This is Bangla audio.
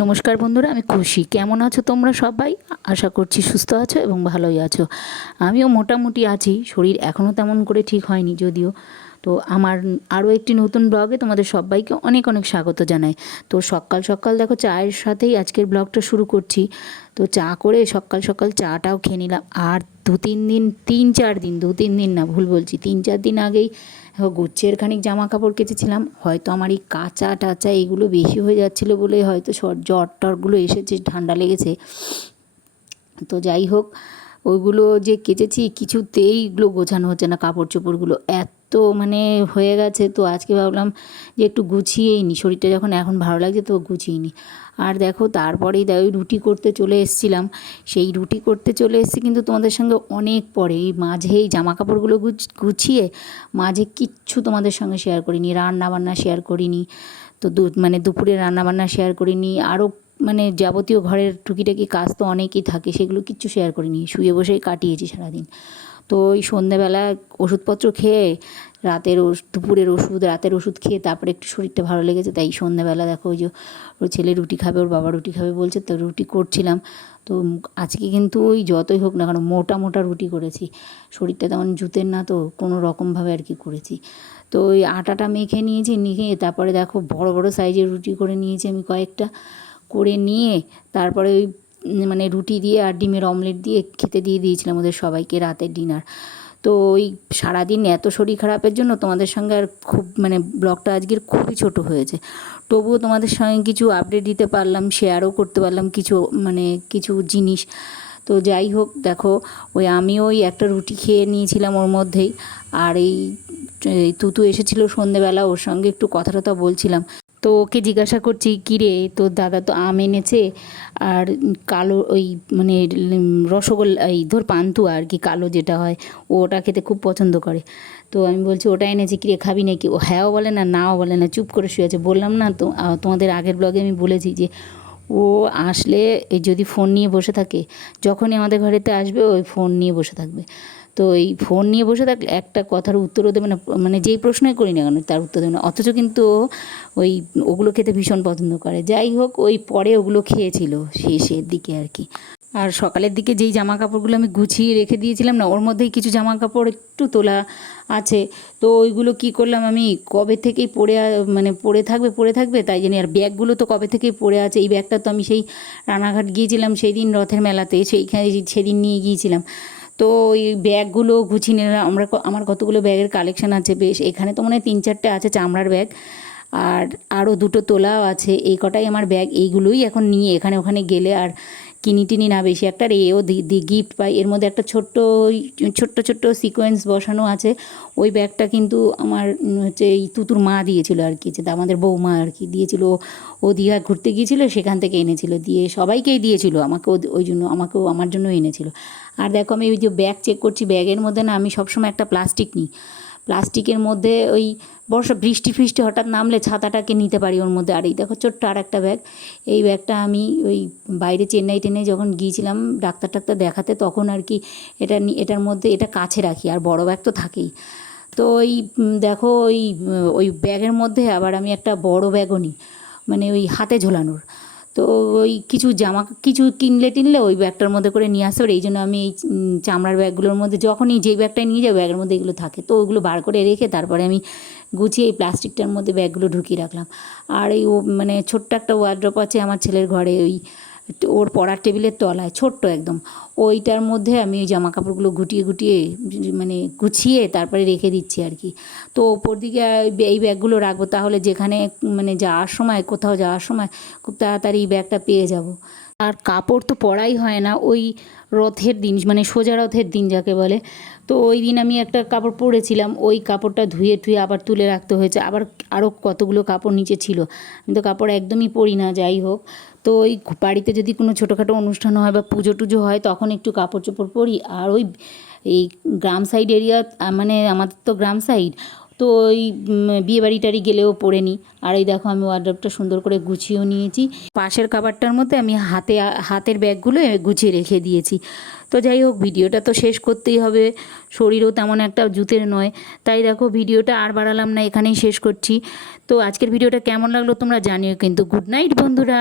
নমস্কার বন্ধুরা, আমি খুশি। কেমন আছো তোমরা সবাই? আশা করছি সুস্থ আছো এবং ভালোই আছো। আমিও মোটামুটি আছি। শরীর এখনও তেমন করে ঠিক হয়নি যদিও। তো আমার আরও একটি নতুন ব্লগে তোমাদের সবাইকে অনেক অনেক স্বাগত জানাই। তো সকাল সকাল দেখো চায়ের সাথেই আজকের ব্লগটা শুরু করছি। তো চা করে সকাল সকাল চাটাও খেয়ে নিলাম। আর দু তিন দিন না, ভুল বলছি, 3-4 দিন আগেই গুচ্ছের খানিক জামা কাপড় কেচেছিলাম। হয়তো আমার এই কাঁচা টাচা এগুলো বেশি হয়ে যাচ্ছিলো বলে হয়তো জ্বর টরগুলো এসেছে, ঠান্ডা লেগেছে। তো যাই হোক, ওইগুলো যে কেচেছি কিছুতেই এগুলো গোছানো হচ্ছে না, কাপড় চোপড়গুলো এত মানে হয়ে গেছে। তো আজকে ভাবলাম যে একটু গুছিয়েই নিই, শরীরটা যখন এখন ভালো লাগছে তো গুছিয়ে নিই। আর দেখো তারপরেই ওই রুটি করতে চলে এসেছিলাম। সেই রুটি করতে চলে এসেছি কিন্তু তোমাদের সঙ্গে অনেক পরে, এই মাঝে এই জামা কাপড়গুলো গুছিয়ে মাঝে কিচ্ছু তোমাদের সঙ্গে শেয়ার করিনি, রান্না বান্না শেয়ার করিনি। তো দুপুরে রান্নাবান্না শেয়ার করিনি। আরও যাবতীয় ঘরের টুকিটাকি কাজ তো অনেকই থাকে, সেগুলো কিচ্ছু শেয়ার করিনি। শুয়ে বসেই কাটিয়েছি সারাদিন। তো ওই সন্ধ্যেবেলা ওষুধপত্র খেয়ে দুপুরের ওষুধ, রাতের ওষুধ খেয়ে তারপরে একটু শরীরটা ভালো লেগেছে, তাই সন্ধ্যেবেলা দেখো ওই যে ওর ছেলে রুটি খাবে, ওর বাবা রুটি খাবে বলছে, তো রুটি করছিলাম। তো আজকে কিন্তু ওই যতই হোক না কেন মোটা মোটা রুটি করেছি, শরীরটা তেমন জুতের না, তো কোনো রকমভাবে আর কি করেছি। তো ওই আটাটা মেখে নিয়েছি, নিয়ে তারপরে দেখো বড় বড় সাইজের রুটি করে নিয়েছি আমি কয়েকটা, করে নিয়ে তারপরে ওই রুটি দিয়ে আর ডিমের অমলেট দিয়ে খেতে দিয়ে দিয়েছিলাম ওদের সবাইকে, রাতের ডিনার। তো ওই সারাদিন এত শরীর খারাপের জন্য তোমাদের সঙ্গে আর খুব ব্লগটা আজকের খুবই ছোট হয়েছে। তবুও তোমাদের সঙ্গে কিছু আপডেট দিতে পারলাম, শেয়ারও করতে পারলাম কিছু জিনিস। তো যাই হোক, দেখো আমিও ওই একটা রুটি খেয়ে নিয়েছিলাম ওর মধ্যেই। আর এই তুতু এসেছিলো সন্ধেবেলা, ওর সঙ্গে একটু কথা টথা বলছিলাম। তো ওকে জিজ্ঞাসা করছি, কী রে তোর দাদা তো আম এনেছে আর কালো ওই রসগোল্লা, এই ধর পান্তুয়া আর কি, কালো যেটা হয়, ও ওটা খেতে খুব পছন্দ করে। তো আমি বলছি ওটা এনেছি, কী রে খাবি নাকি? ও হ্যাঁও বলে না, নাও বলে না, চুপ করে শুয়ে আছে। বললাম না তো, তোমাদের আগের ব্লগে আমি বলেছি যে ও আসলে এই যদি ফোন নিয়ে বসে থাকে, যখনই আমাদের ঘরেতে আসবে ওই ফোন নিয়ে বসে থাকবে। তো এই ফোন নিয়ে বসে থাকলে একটা কথার উত্তরও দেবে না, যেই প্রশ্নই করি না কেন তার উত্তর দেবে না। অথচ কিন্তু ওই ওগুলো খেতে ভীষণ পছন্দ করে। যাই হোক, ওই পরে ওগুলো খেয়েছিল শেষের দিকে আর কি। আর সকালের দিকে যেই জামা কাপড়গুলো আমি গুছিয়ে রেখে দিয়েছিলাম না, ওর মধ্যেই কিছু জামা কাপড় একটু তোলা আছে। তো ওইগুলো কি করলাম, আমি কবে থেকেই পড়ে থাকবে তাই জানি। আর ব্যাগগুলো তো কবে থেকেই পড়ে আছে। এই ব্যাগটা তো আমি সেই রানাঘাট গিয়েছিলাম সেই দিন রথের মেলাতে, সেদিন নিয়ে গিয়েছিলাম। তো ওই ব্যাগগুলো গুছিয়ে নিলাম। আমার কতগুলো ব্যাগের কালেকশান আছে বেশ, এখানে তো মনে হয় 3-4টে আছে চামড়ার ব্যাগ, আর আরও 2টো তোলাও আছে। এই কটাই আমার ব্যাগ, এইগুলোই এখন নিয়ে এখানে ওখানে গেলে আর কিনি না বেশি একটা। আর এও গিফট পাই। এর মধ্যে একটা ছোট্ট সিকোয়েন্স বসানো আছে। ওই ব্যাগটা কিন্তু আমার হচ্ছে এই তুতুর মা দিয়েছিল আর কি, যেটা আমাদের বৌমা আর কি দিয়েছিল। ও দীঘা ঘুরতে গিয়েছিলো, সেখান থেকে এনেছিল, দিয়ে সবাইকেই দিয়েছিল, আমাকেও ওই জন্য আমার জন্য এনেছিল। আর দেখো আমি ওই যে ব্যাগ চেক করছি, ব্যাগের মধ্যে না আমি সবসময় একটা প্লাস্টিক নিই। প্লাস্টিকের মধ্যে ওই বৃষ্টি ফিষ্টি হঠাৎ নামলে ছাতাটাকে নিতে পারি ওর মধ্যে। আর এই দেখো ছোট্ট আর একটা ব্যাগ। এই ব্যাগটা আমি ওই বাইরে চেন্নাই যখন গিয়েছিলাম ডাক্তার দেখাতে, তখন আর কি এটার মধ্যে এটা কাছে রাখি, আর বড় ব্যাগ তো থাকেই। তো ওই দেখো ওই ব্যাগের মধ্যে আবার আমি একটা বড় ব্যাগও নিই, ওই হাতে ঝোলানোর। তো ওই কিছু কিনলে টিনলে ওই ব্যাগটার মধ্যে করে নিয়ে আসতে পারি। এই জন্য আমি এই চামড়ার ব্যাগগুলোর মধ্যে যখনই যেই ব্যাগটাই নিয়ে যাই ব্যাগের মধ্যে এগুলো থাকে। তো ওইগুলো বার করে রেখে তারপরে আমি গুছিয়ে এই প্লাস্টিকটার মধ্যে ব্যাগগুলো ঢুকিয়ে রাখলাম। আর এই ছোট্ট একটা ওয়ার্ড্রপ আছে আমার ছেলের ঘরে, ওর পড়ার টেবিলের তলায় ছোট্ট একদম, ওইটার মধ্যে আমি ওই জামা কাপড়গুলো গুছিয়ে তারপরে রেখে দিচ্ছি আর কি। তো ওপর দিকে এই ব্যাগগুলো রাখবো, তাহলে যেখানে কোথাও যাওয়ার সময় খুব তাড়াতাড়ি এই ব্যাগটা পেয়ে যাব। আর কাপড় তো পরাই হয় না ওই রথের দিন, সোজা রথের দিন যাকে বলে। তো ওই দিন আমি একটা কাপড় পরেছিলাম, ওই কাপড়টা ধুয়ে আবার তুলে রাখতে হয়েছে। আবার আরও কতগুলো কাপড় নিচে ছিল, আমি তো কাপড় একদমই পরি না। যাই হোক, তো ওই বাড়িতে যদি কোনো ছোটোখাটো অনুষ্ঠান হয় বা পুজো টুজো হয় তখন একটু কাপড় চোপড় পরি। আর এই গ্রাম সাইড এরিয়া, আমাদের তো গ্রাম সাইড, তো ওই বিয়েবাড়ি টাড়ি গেলেও পরে নিই। আর এই দেখো আমি ওয়ার্ড্রপটা সুন্দর করে গুছিয়েও নিয়েছি। পাশের কাবারটার মধ্যে আমি হাতের ব্যাগগুলো গুছিয়ে রেখে দিয়েছি। তো যাই হোক, ভিডিওটা তো শেষ করতেই হবে, শরীরও তেমন একটা জুতের নয়, তাই দেখো ভিডিওটা আর বাড়ালাম না, এখানেই শেষ করছি। তো আজকের ভিডিওটা কেমন লাগলো তোমরা জানিও কিন্তু। গুড নাইট বন্ধুরা।